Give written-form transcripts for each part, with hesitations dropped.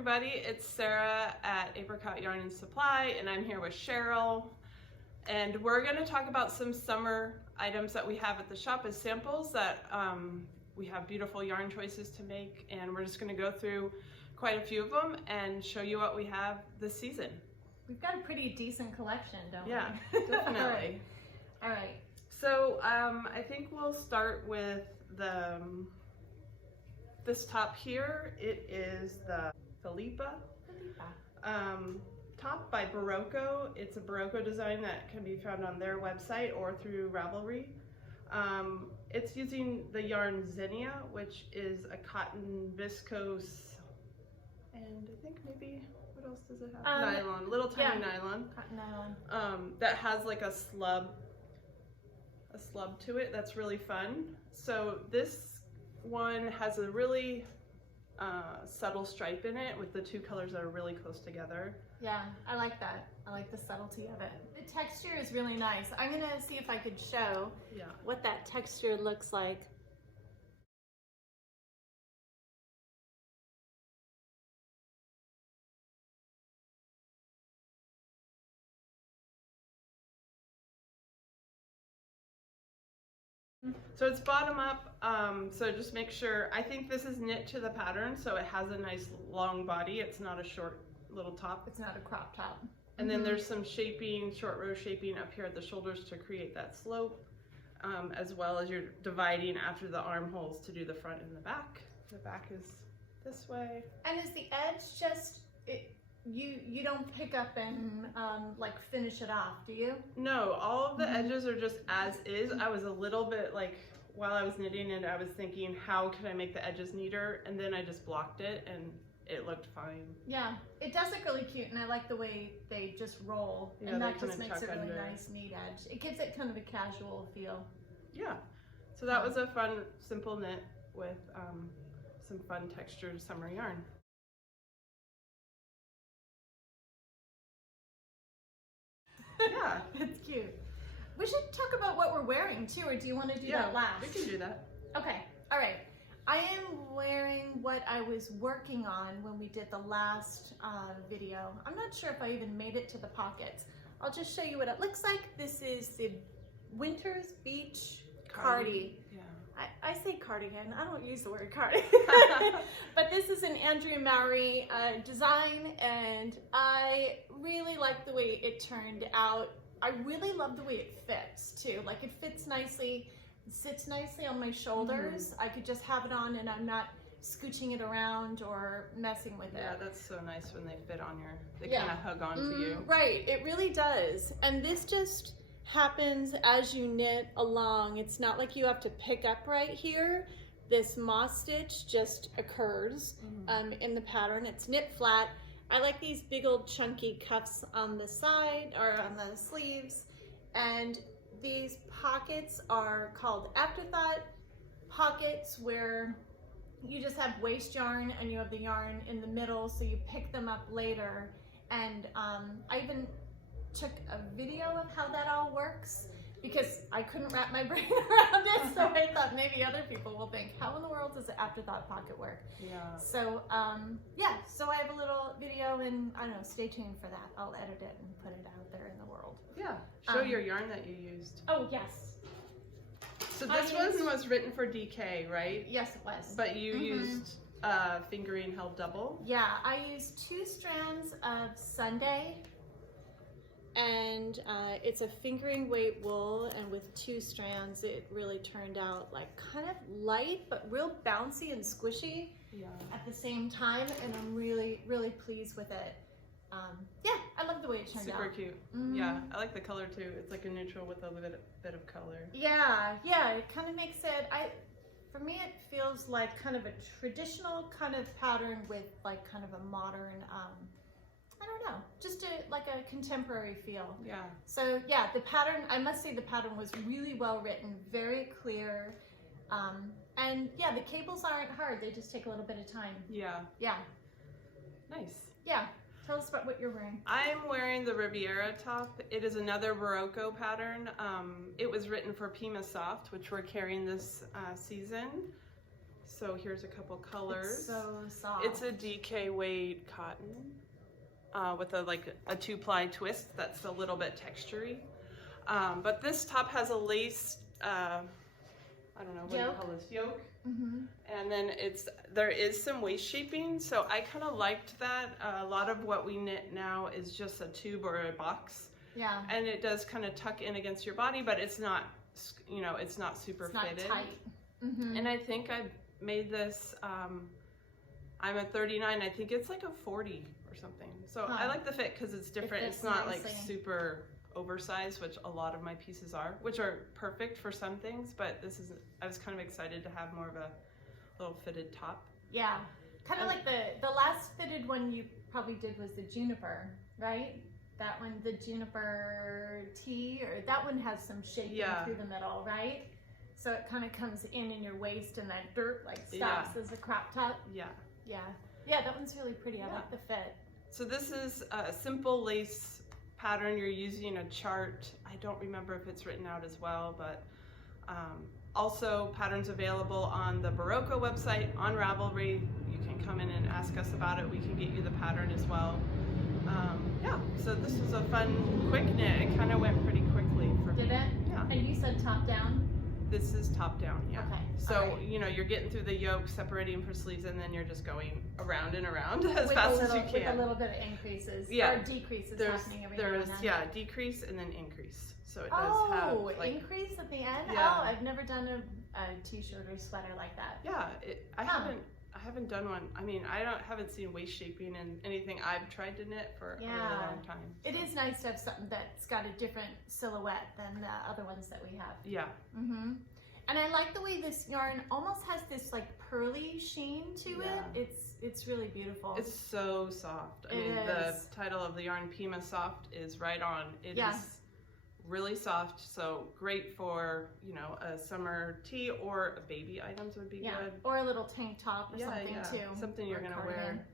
everybody, it's Sara at Berroco Yarn and Supply, and I'm here with Cheryl, and we're going to talk about some summer items that we have at the shop as samples that we have beautiful yarn choices to make, and we're just going to go through quite a few of them and show you what we have this season. We've got a pretty decent collection, don't we? Yeah, definitely. All right. So I think we'll start with this top here. It is the Felipa top by Berroco. It's a Berroco design that can be found on their website or through Ravelry. It's using the yarn Zinnia, which is a cotton viscose, and I think maybe, what else does it have? Nylon, little tiny nylon. Cotton nylon. That has like a slub to it that's really fun. So this one has a really subtle stripe in it with the two colors that are really close together. Yeah, I like that. I like the subtlety of it. The texture is really nice. I'm gonna see if I could show what that texture looks like. So it's bottom up, so just make sure, I think this is knit to the pattern, so it has a nice long body. It's not a short little top. It's not a crop top. And then there's some shaping, short row shaping up here at the shoulders to create that slope, as well as you're dividing after the armholes to do the front and the back. The back is this way. And is the edge just, you don't pick up and like finish it off, do you? No, all of the edges are just as is. I was a little bit like, while I was knitting it, I was thinking, how can I make the edges neater? And then I just blocked it and it looked fine. Yeah, it does look really cute, and I like the way they just roll, and that just makes it really nice, neat edge. It gives it kind of a casual feel. Yeah, so that was a fun, simple knit with some fun textured summer yarn. Yeah, it's cute. We should talk about what we're wearing too, or do you want to do that last? We can do that. Okay, all right. I am wearing what I was working on when we did the last video. I'm not sure if I even made it to the pockets. I'll just show you what it looks like. This is the Winter's Beach Cardi. Yeah. I say cardigan, I don't use the word cardi. But this is an Andrea Mowry design, and I really like the way it turned out. I really love the way it fits too. Like, it fits nicely, it sits nicely on my shoulders. I could just have it on and I'm not scooching it around or messing with it. Yeah, that's so nice when they fit on your, they kind of hug onto you. Right, it really does. And this just happens as you knit along. It's not like you have to pick up right here. This moss stitch just occurs in the pattern. It's knit flat. I like these big old chunky cuffs on the side or on the sleeves, and these pockets are called afterthought pockets, where you just have waste yarn and you have the yarn in the middle, so you pick them up later. And I even took a video of how that all works, because I couldn't wrap my brain around it, so I thought maybe other people will think, how in the world does an afterthought pocket work? Yeah. So yeah, so I have a little video, and I don't know, stay tuned for that. I'll edit it and put it out there in the world. Yeah, show your yarn that you used. Oh, yes. So this one was written for DK, right? Yes, it was. But you used fingering held double? Yeah, I used 2 strands of Sunday, and it's a fingering weight wool, and with 2 strands it really turned out like kind of light but real bouncy and squishy at the same time, and I'm really pleased with it. Yeah, I love the way it turned out. Super cute. Yeah, I like the color too. It's like a neutral with a bit of color. Yeah, it kind of makes it, for me it feels like kind of a traditional kind of pattern with like kind of a modern, I don't know, just like a contemporary feel. Yeah. So yeah, the pattern, I must say the pattern was really well written, very clear. And yeah, the cables aren't hard, they just take a little bit of time. Yeah. Yeah. Nice. Yeah. Tell us about what you're wearing. I'm wearing the Riviera top. It is another Berroco pattern. It was written for Pima Soft, which we're carrying this season. So here's a couple colors. It's so soft. It's a DK weight cotton with a 2-ply twist that's a little bit textury. But this top has a lace, I don't know, what do you call this, yoke? Mm-hmm. And then there is some waist shaping, so I kind of liked that. A lot of what we knit now is just a tube or a box. Yeah. And it does kind of tuck in against your body, but it's not, it's not super fitted. It's not tight. Mm-hmm. And I think I made this, I'm a 39, I think it's like a 40 or something. So I like the fit because it's different. It's not like super oversized, which a lot of my pieces are, which are perfect for some things, but I was kind of excited to have more of a little fitted top. Yeah, kind of like the last fitted one you probably did was the juniper, right? That one, the juniper tee, or that one has some shaping through the middle, right? So it kind of comes in your waist and that dirt stops as a crop top. Yeah. Yeah, that one's really pretty. I like the fit. So this is a simple lace pattern. You're using a chart. I don't remember if it's written out as well, but also patterns available on the Berroco website, on Ravelry. You can come in and ask us about it. We can get you the pattern as well. So this was a fun, quick knit. It kind of went pretty quickly for me. Did it? Yeah. And you said top down? This is top down, yeah. Okay. So, you're getting through the yoke, separating for sleeves, and then you're just going around and around as fast as you can. With a little bit of increases, or decreases happening every now and then. Decrease and then increase. So it does have increase at the end? Yeah. Oh, I've never done a t-shirt or sweater like that. Yeah, I haven't done one. I mean, haven't seen waist shaping in anything I've tried to knit for a really long time. So. It is nice to have something that's got a different silhouette than the other ones that we have. Yeah. Mm-hmm. And I like the way this yarn almost has this pearly sheen to it. It's really beautiful. It's so soft. I mean, the title of the yarn, Pima Soft, is right on. It is really soft, so great for, a summer tee, or a baby items would be good. Or a little tank top or something too. Something you're going to wear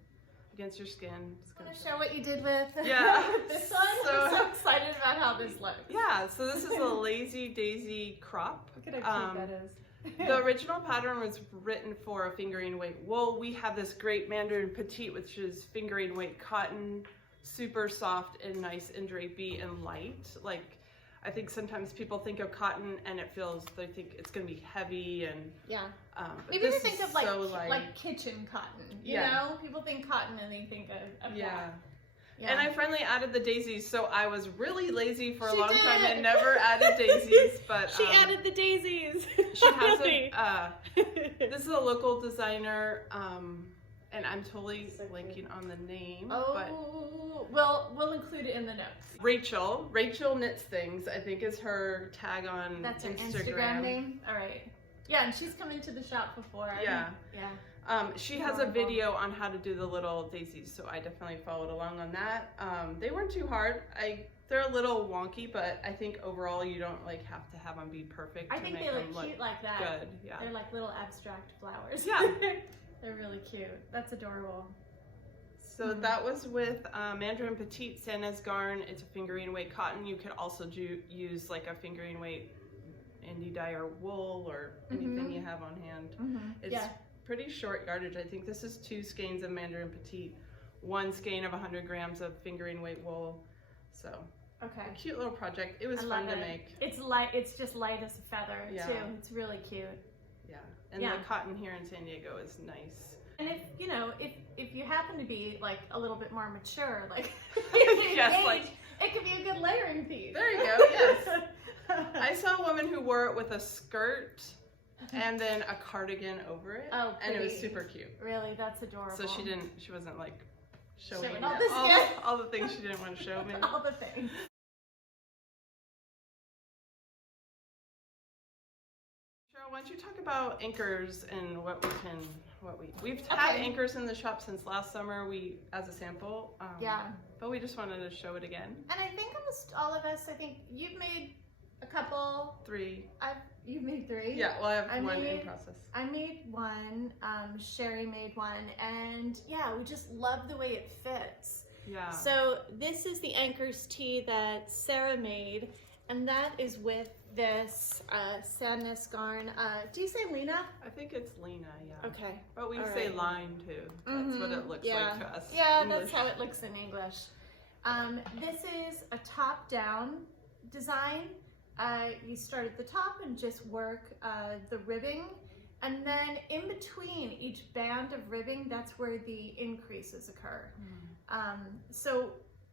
against your skin. I'm going to show what you did with this one. So, I'm so excited about how this looks. Yeah, so this is a Lazy Daisy crop. Look at how cute that is. The original pattern was written for a fingering weight wool. We have this great Mandarin Petite, which is fingering weight cotton, super soft and nice and drapey and light. I think sometimes people think of cotton and they think it's going to be heavy and maybe they think of like kitchen cotton. You know, people think cotton and they think of that. Yeah. And I finally added the daisies, so I was really lazy for a long time and never added daisies. But she added the daisies. She has this is a local designer. And I'm totally blanking on the name. Well, we'll include it in the notes. Rachel Knits Things, I think is her tag on That's her Instagram name? All right. Yeah, and she's come into the shop before. She has a video on how to do the little daisies, so I definitely followed along on that. They weren't too hard. They're a little wonky, but I think overall you don't have to have them be perfect. I think they look cute like that. Good, yeah. They're like little abstract flowers. Yeah. They're really cute. That's adorable. So that was with Mandarin Petite Sandnes Garn. It's a fingering weight cotton. You could also use a fingering weight indie dye or wool or anything you have on hand. It's pretty short yardage. I think this is 2 skeins of Mandarin Petite, 1 skein of 100 grams of fingering weight wool. So a cute little project. It was fun to make. It's light. It's just light as a feather too. It's really cute. Yeah, and the cotton here in San Diego is nice. And if you happen to be a little bit more mature, it could be a good layering piece. There you go. Yes. I saw a woman who wore it with a skirt and then a cardigan over it. Oh, pretty. And it was super cute. Really, that's adorable. So she wasn't showing all the things she didn't want to show me. All the things. Cheryl, why don't you talk about ANKER'S and we've had ANKER'S in the shop since last summer, as a sample. But we just wanted to show it again. And I think almost all of us, you've made a couple. 3. You've made 3? Yeah, well I have one in process. I made 1, Sherry made 1, and we just love the way it fits. Yeah. So this is the ANKER'S tee that Sara made, And that is with this Sandnes Garn. Do you say Lena? I think it's Lena, yeah. Okay. But we All say right. line too. That's what it looks like to us. Yeah, English. that's how it looks in English. This is a top-down design. You start at the top and just work the ribbing. And then in between each band of ribbing, that's where the increases occur. So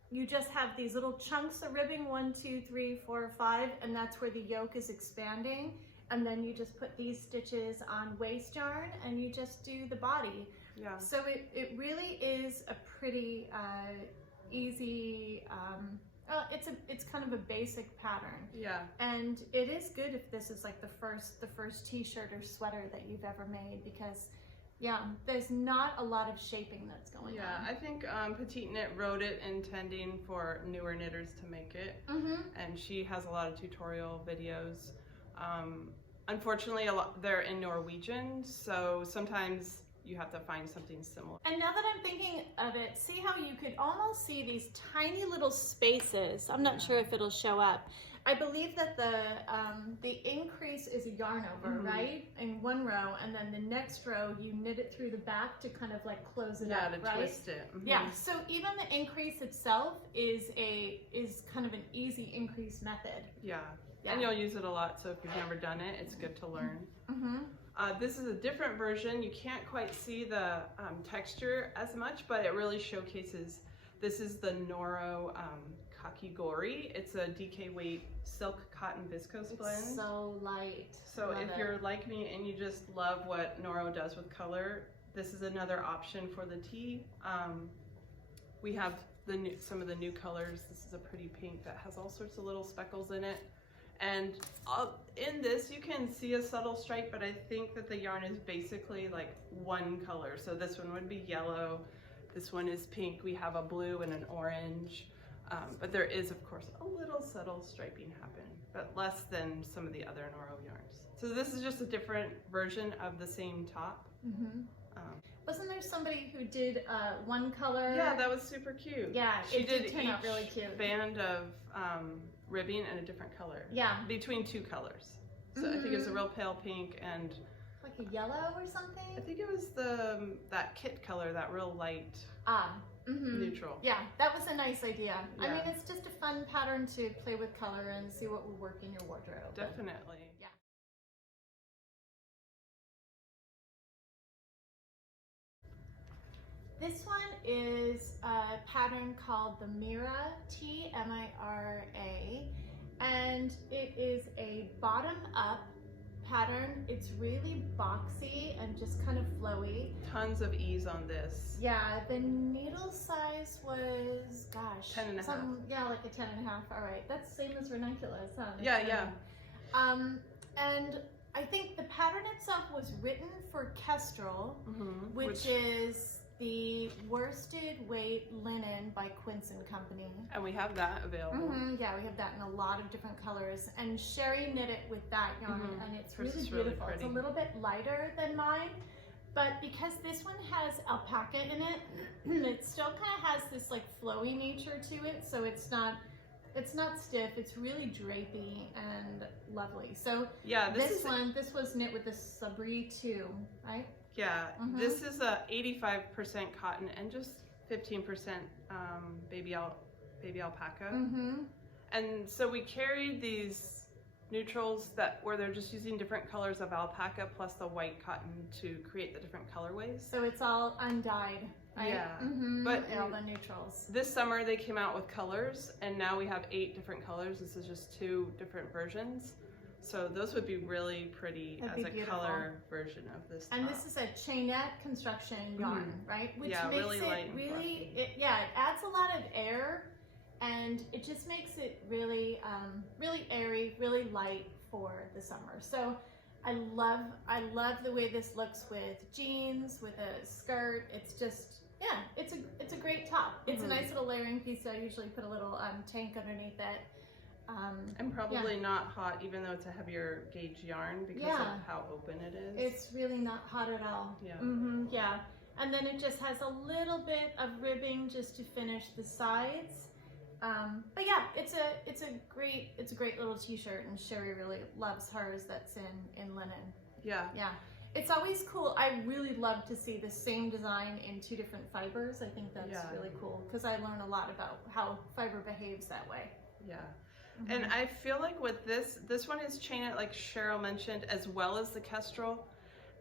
you just have these little chunks of ribbing, 1, 2, 3, 4, 5, and that's where the yoke is expanding. And then you just put these stitches on waste yarn and you just do the body. Yeah. So it really is a pretty easy, it's kind of a basic pattern. Yeah. And it is good if this is like the first t-shirt or sweater that you've ever made, because yeah, there's not a lot of shaping that's going on. Yeah, I think Petite Knit wrote it intending for newer knitters to make it. And she has a lot of tutorial videos. Unfortunately, they're in Norwegian, so sometimes you have to find something similar. And now that I'm thinking of it, see how you could almost see these tiny little spaces. I'm not sure if it'll show up. I believe that the increase is a yarn over, right? In one row, and then the next row you knit it through the back to kind of like close it up, right? Twist it. Yeah, so even the increase itself is kind of an easy increase method. Yeah. And you'll use it a lot, so if you've never done it, it's good to learn. This is a different version. You can't quite see the texture as much, but it really showcases. This is the Noro Kakigori. It's a DK weight silk cotton viscose blend. It's so light. So if you're like me and you just love what Noro does with color, this is another option for the tee. We have some of the new colors. This is a pretty pink that has all sorts of little speckles in it. And in this, you can see a subtle stripe, but I think that the yarn is basically like one color. So this one would be yellow. This one is pink. We have a blue and an orange. But there is, of course, a little subtle striping happen, but less than some of the other Noro yarns. So this is just a different version of the same top. Wasn't there somebody who did one color? Yeah, that was super cute. Yeah, she did turn out really cute. Band of ribbing and a different color. Yeah. Between two colors. So I think it was a real pale pink and like a yellow or something. I think it was that kit color, that real light neutral. Yeah, that was a nice idea. Yeah. I mean, it's just a fun pattern to play with color and see what will work in your wardrobe. Definitely. Yeah. This one is a pattern called the Mira, T-M-I-R-A, and it is a bottom-up pattern. It's really boxy and just kind of flowy. Tons of ease on this. Yeah, the needle size was, gosh, 10.5. Yeah, like a 10.5. All right, that's the same as ranunculus, huh? Yeah. And I think the pattern itself was written for Kestrel, which is the worsted weight linen by Quince Co. And we have that available. Yeah, we have that in a lot of different colors. And Sherry knit it with that yarn, and it's really beautiful. It's a little bit lighter than mine, but because this one has alpaca in it, it still kind of has this like flowy nature to it. So it's not stiff. It's really drapey and lovely. So yeah, this was knit with the Sabri II, right? Yeah, this is a 85% cotton and just 15% baby alpaca. And so we carried these neutrals where they're just using different colors of alpaca plus the white cotton to create the different colorways. So it's all undyed, right? Yeah, but all the neutrals. This summer they came out with colors, and now we have 8 different colors. This is just 2 different versions. So those would be really pretty as a color version of this top. And this is a chainette construction yarn, right? Which makes really it light and really, it adds a lot of air, and it just makes it really, really airy, really light for the summer. So I love the way this looks with jeans, with a skirt. It's just, it's a great top. It's a nice little layering piece. I usually put a little tank underneath it. And probably not hot, even though it's a heavier gauge yarn because of how open it is. It's really not hot at all. Yeah. And then it just has a little bit of ribbing just to finish the sides. But yeah, it's a great little t-shirt, and Sherry really loves hers that's in linen. Yeah. Yeah. It's always cool. I really love to see the same design in 2 different fibers. I think that's really cool because I learn a lot about how fiber behaves that way. Yeah. And I feel like with this one is chain knit, like Cheryl mentioned, as well as the kestrel.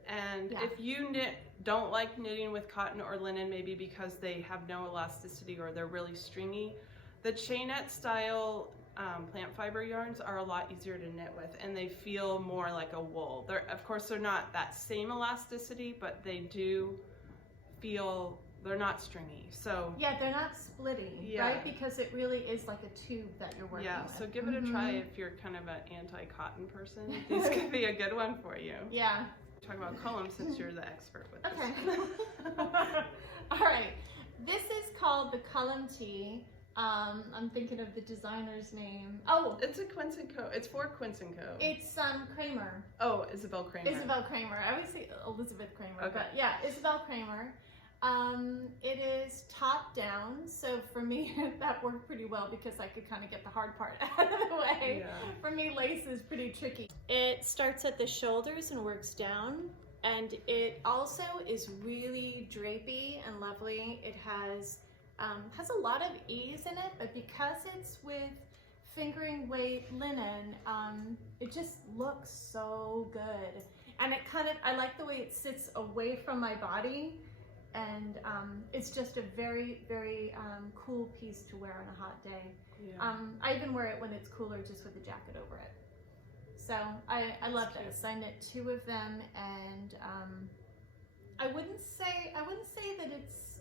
And if you don't like knitting with cotton or linen, maybe because they have no elasticity or they're really stringy, the chain knit style plant fiber yarns are a lot easier to knit with, and they feel more like a wool. Of course, they're not that same elasticity, but they do feel, they're not stringy. So yeah, they're not splitting, right? Because it really is like a tube that you're working with. So give it a try if you're kind of an anti-cotton person. These could be a good one for you. Yeah. Talk about Cullum since you're the expert with this. Okay. All right. This is called the Cullum tee. I'm thinking of the designer's name. Oh, it's a Quince Co. It's for Quince Co. It's Kraemer. Oh, Isabel Kraemer. Isabel Kraemer. I always say Elizabeth Kraemer, okay. But yeah, Isabel Kraemer. It is top down, so for me that worked pretty well because I could kind of get the hard part out of the way. Yeah. For me, lace is pretty tricky. It starts at the shoulders and works down, and it also is really drapey and lovely. It has a lot of ease in it, but because it's with fingering weight linen, it just looks so good. And I like the way it sits away from my body. And it's just a very, very cool piece to wear on a hot day. Yeah. I even wear it when it's cooler just with a jacket over it. So I love this. I knit 2 of them, and I wouldn't say that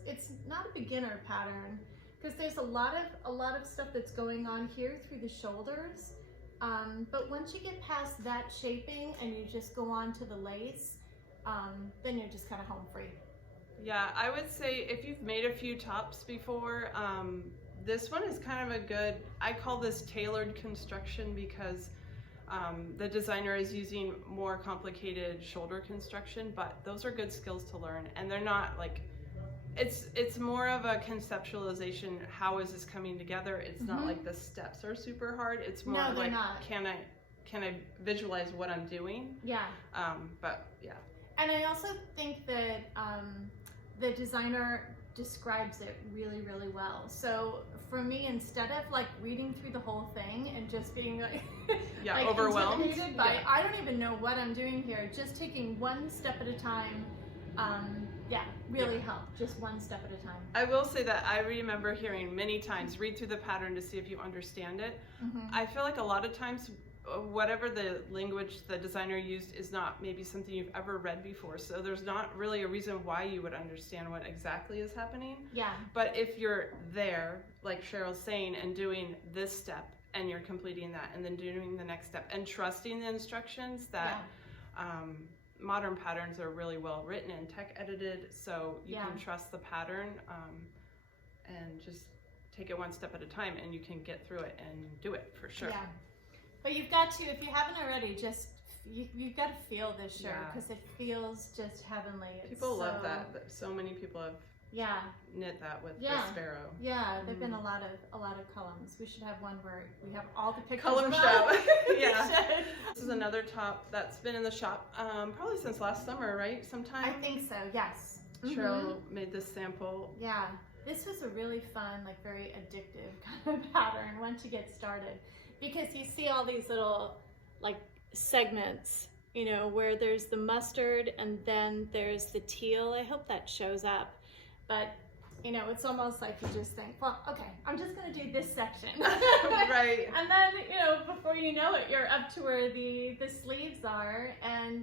it's not a beginner pattern because there's a lot of stuff that's going on here through the shoulders. But once you get past that shaping and you just go on to the lace, then you're just kind of home free. Yeah, I would say if you've made a few tops before, this one is kind of a good, I call this tailored construction because the designer is using more complicated shoulder construction, but those are good skills to learn, and they're not like, it's more of a conceptualization, how is this coming together? It's not like the steps are super hard, it's more like, can I visualize what I'm doing? Yeah. But yeah. And I also think that the designer describes it really, really well. So for me, instead of like reading through the whole thing and just being like, like overwhelmed intimidated by, I don't even know what I'm doing here, just taking one step at a time, really helped. Just one step at a time. I will say that I remember hearing many times, read through the pattern to see if you understand it. I feel like a lot of times whatever the language the designer used is not maybe something you've ever read before, so there's not really a reason why you would understand what exactly is happening. Yeah. But if you're there, like Cheryl's saying, and doing this step and you're completing that and then doing the next step and trusting the instructions that modern patterns are really well written and tech edited, so you can trust the pattern and just take it one step at a time, and you can get through it and do it for sure. Yeah. But you've got to, if you haven't already, just you've got to feel this shirt because it feels just heavenly. People love that. So many people have knit that with the sparrow. Yeah, there've been a lot of Cullums. We should have one where we have all the pictures. Cullum show. Yeah. This is another top that's been in the shop probably since last summer, right? Sometime. I think so. Yes. Cheryl made this sample. Yeah. This was a really fun, like very addictive kind of pattern once you get started. Because you see all these little like segments, you know, where there's the mustard and then there's the teal. I hope that shows up. But, you know, it's almost like you just think, well, okay, I'm just going to do this section. Right. And then, you know, before you know it, you're up to where the sleeves are. And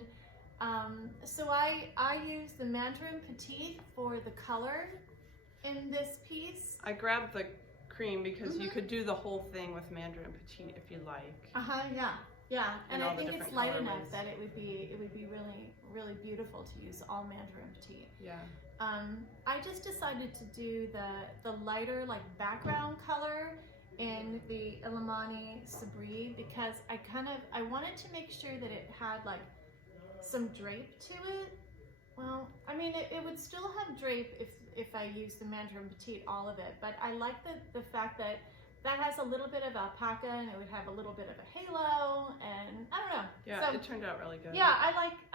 so I use the Mandarin Petite for the color in this piece. I grabbed the cream because you could do the whole thing with Mandarin Petite if you like. Yeah. And I think it's light enough that it would be really, really beautiful to use all Mandarin Petite. Yeah. I just decided to do the lighter like background color in the Illimani Sabri because I wanted to make sure that it had like some drape to it. Well, I mean, it would still have drape if I use the Mandarin Petite, all of it, but I like the fact that that has a little bit of alpaca, and it would have a little bit of a halo, and I don't know. Yeah, so, it turned out really good. Yeah, I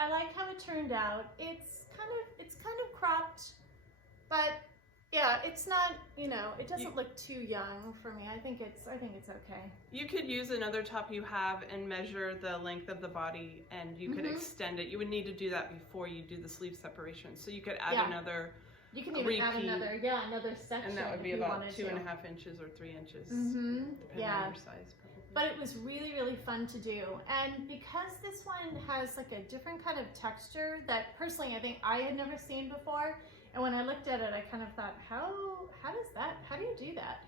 like how it turned out. It's kind of cropped, but yeah, it's not, you know, it doesn't look too young for me. I think it's okay. You could use another top you have and measure the length of the body, and you could extend it. You would need to do that before you do the sleeve separation. So you could add another. You can even add another section. And that would be about 2.5 inches or 3 inches, depending on your size. But it was really, really fun to do. And because this one has like a different kind of texture that personally I think I had never seen before. And when I looked at it, I kind of thought, how do you do that?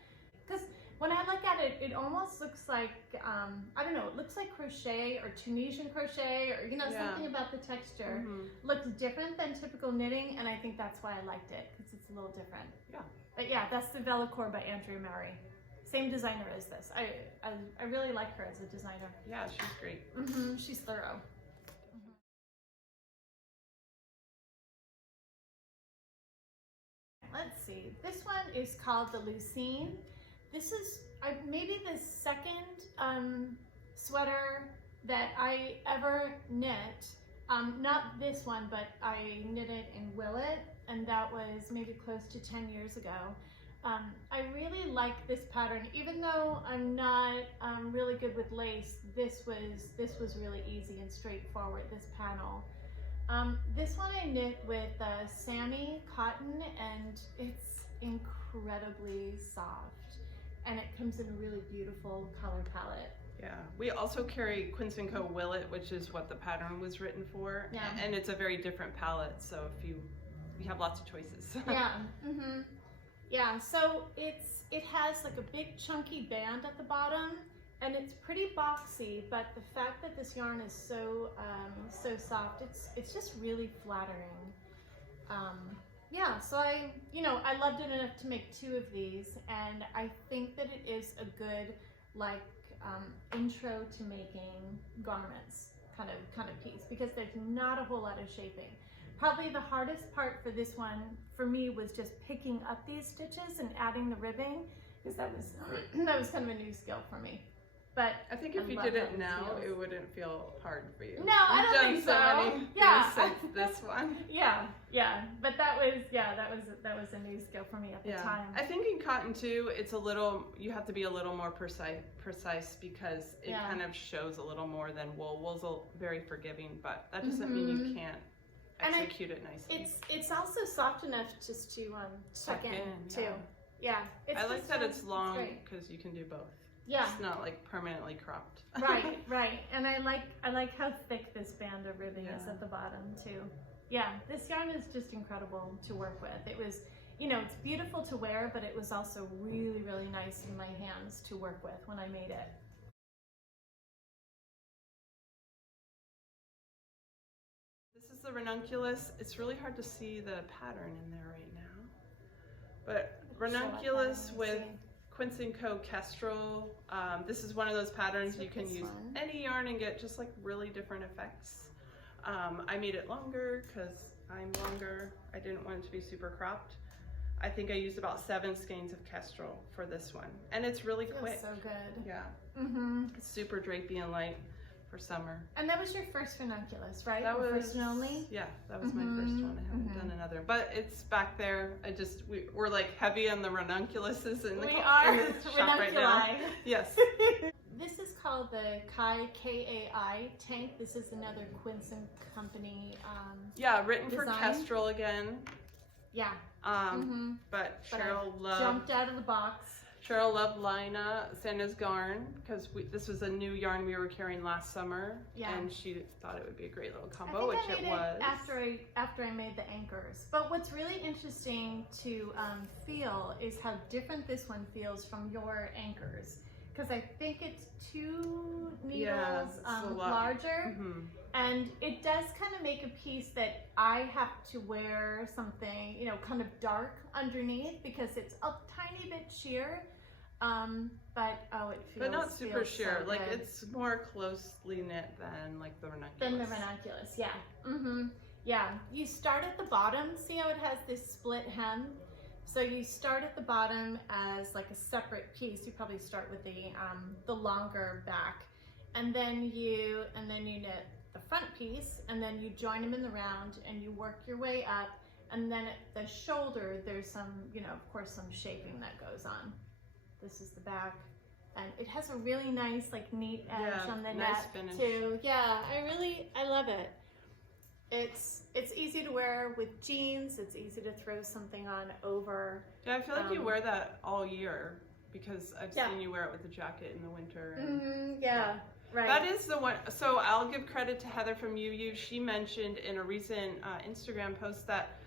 Because when I look at it, it almost looks like, I don't know, it looks like crochet or Tunisian crochet or, you know, something about the texture. Looks different than typical knitting, and I think that's why I liked it, because it's a little different. Yeah. But yeah, that's the Vellichor by Andrea Mowry. Same designer as this. I really like her as a designer. Yeah, she's great. She's thorough. Let's see. This one is called the Lucine. This is maybe the second sweater that I ever knit. Not this one, but I knit it in Willet, and that was maybe close to 10 years ago. I really like this pattern, even though I'm not really good with lace. This was really easy and straightforward, this panel. This one I knit with Sammy cotton, and it's incredibly soft, and it comes in a really beautiful color palette. Yeah, we also carry Quince Co Willet, which is what the pattern was written for, and it's a very different palette, so if you have lots of choices. Yeah, so it has like a big chunky band at the bottom, and it's pretty boxy, but the fact that this yarn is so soft, it's just really flattering. Yeah, so I loved it enough to make 2 of these, and I think that it is a good like intro to making garments kind of piece, because there's not a whole lot of shaping. Probably the hardest part for this one for me was just picking up these stitches and adding the ribbing, because that was kind of a new skill for me. But I think if you did it now, it wouldn't feel hard for you. No, I don't think so. You've done so many things since this one. Yeah. But that was a new skill for me at the time. I think in cotton too, it's a little, you have to be a little more precise because it kind of shows a little more than wool. Wool's very forgiving, but that doesn't mean you can't execute it nicely. It's also soft enough just to tuck in too. Yeah. I like that it's long because you can do both. Yeah. It's not like permanently cropped. Right. And I like how thick this band of ribbing is at the bottom too. Yeah, this yarn is just incredible to work with. It was, it's beautiful to wear, but it was also really, really nice in my hands to work with when I made it. This is the ranunculus. It's really hard to see the pattern in there right now. But ranunculus with Quince Co Kestrel. This is one of those patterns you can use any yarn and get just like really different effects. I made it longer because I'm longer. I didn't want it to be super cropped. I think I used about 7 skeins of Kestrel for this one, and it's really quick. So good. Yeah. It's super drapey and light for summer. And that was your first ranunculus, right? That was first and only. Yeah, that was my first one. I haven't done another, but it's back there. We're like heavy on the ranunculuses in the shop right now. Yes. This is called the Kai tank. This is another Quince Company. Written design. for Kestrel again. Yeah. But Cheryl jumped out of the box. Cheryl loved Lina Sandnes Garn because this was a new yarn we were carrying last summer, and she thought it would be a great little combo, which it was. After I made the ANKER'S. But what's really interesting to feel is how different this one feels from your ANKER'S, because I think it's 2 needles larger, and it does kind of make a piece that I have to wear something kind of dark underneath because it's a tiny bit sheer. But it feels. But not super sheer. So like good. it's more closely knit than like the ranunculus. Than the ranunculus, yeah. Yeah. You start at the bottom. See how it has this split hem? So you start at the bottom as like a separate piece. You probably start with the longer back, and then you knit the front piece, and then you join them in the round, and you work your way up, and then at the shoulder there's some, of course, some shaping that goes on. This is the back, and it has a really nice, like, neat edge on the net finish too. Yeah, I love it. It's easy to wear with jeans. It's easy to throw something on over. Yeah, I feel like you wear that all year because I've seen you wear it with a jacket in the winter. And, right. That is the one. So I'll give credit to Heather from UU. She mentioned in a recent Instagram post that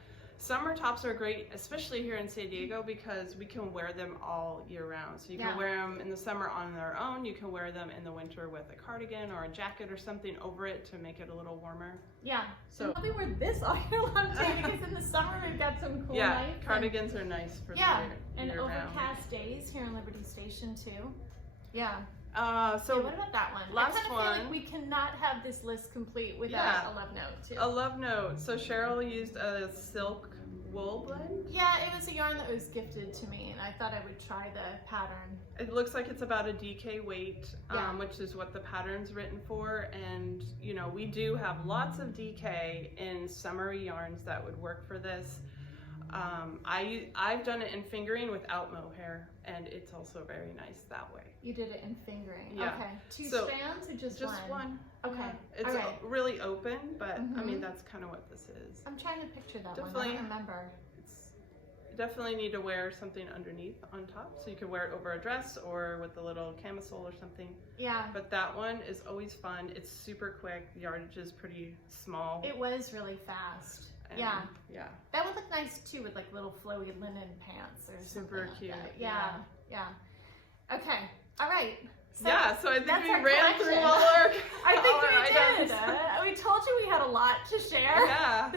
summer tops are great, especially here in San Diego, because we can wear them all year round. So you can wear them in the summer on their own. You can wear them in the winter with a cardigan or a jacket or something over it to make it a little warmer. Yeah. So probably wear this all year long too, because in the summer we've got some cool nights. Cardigans are nice for the year and round. overcast days here in Liberty Station too. Yeah. So what about that one? Last I kind of one. feel like we cannot have this list complete without a love note too. A love note. So Cheryl used a silk wool blend. Yeah, it was a yarn that was gifted to me, and I thought I would try the pattern. It looks like it's about a DK weight, which is what the pattern's written for. And we do have lots of DK in summery yarns that would work for this. I've done it in fingering without mohair, and it's also very nice that way. You did it in fingering. Yeah. Okay. Two strands or just one? Just one. Okay. Yeah. It's really open, but I mean, that's kind of what this is. I'm trying to picture that one. I don't remember. You definitely need to wear something underneath on top, so you can wear it over a dress or with a little camisole or something. Yeah. But that one is always fun. It's super quick. The yardage is pretty small. It was really fast. And, yeah. Yeah. That would look nice too with like little flowy linen pants or super something cute. Like that. Yeah. Okay. All right. So so I think we ran collection. through all our I think all our we did. items. We told you we had a lot to share. Yeah.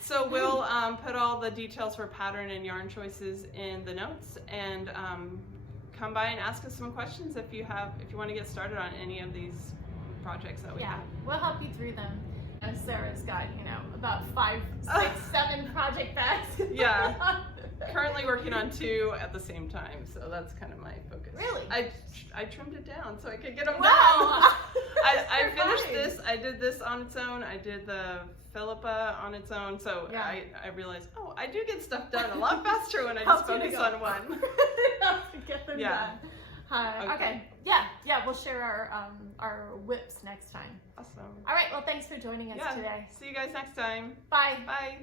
So we'll put all the details for pattern and yarn choices in the notes, and come by and ask us some questions if you want to get started on any of these projects that we have. We'll help you through them. Sarah's got, about 5, 6, 7 project bags. Yeah. Currently working on 2 at the same time, so that's kind of my focus. Really? I trimmed it down so I could get them done. Wow. I finished this. I did this on its own. I did the Phillipa on its own. So I realized, I do get stuff done a lot faster when I just focus on one. Get them done. Okay. Yeah. We'll share our whips next time. Awesome. All right. Well, thanks for joining us today. See you guys next time. Bye. Bye.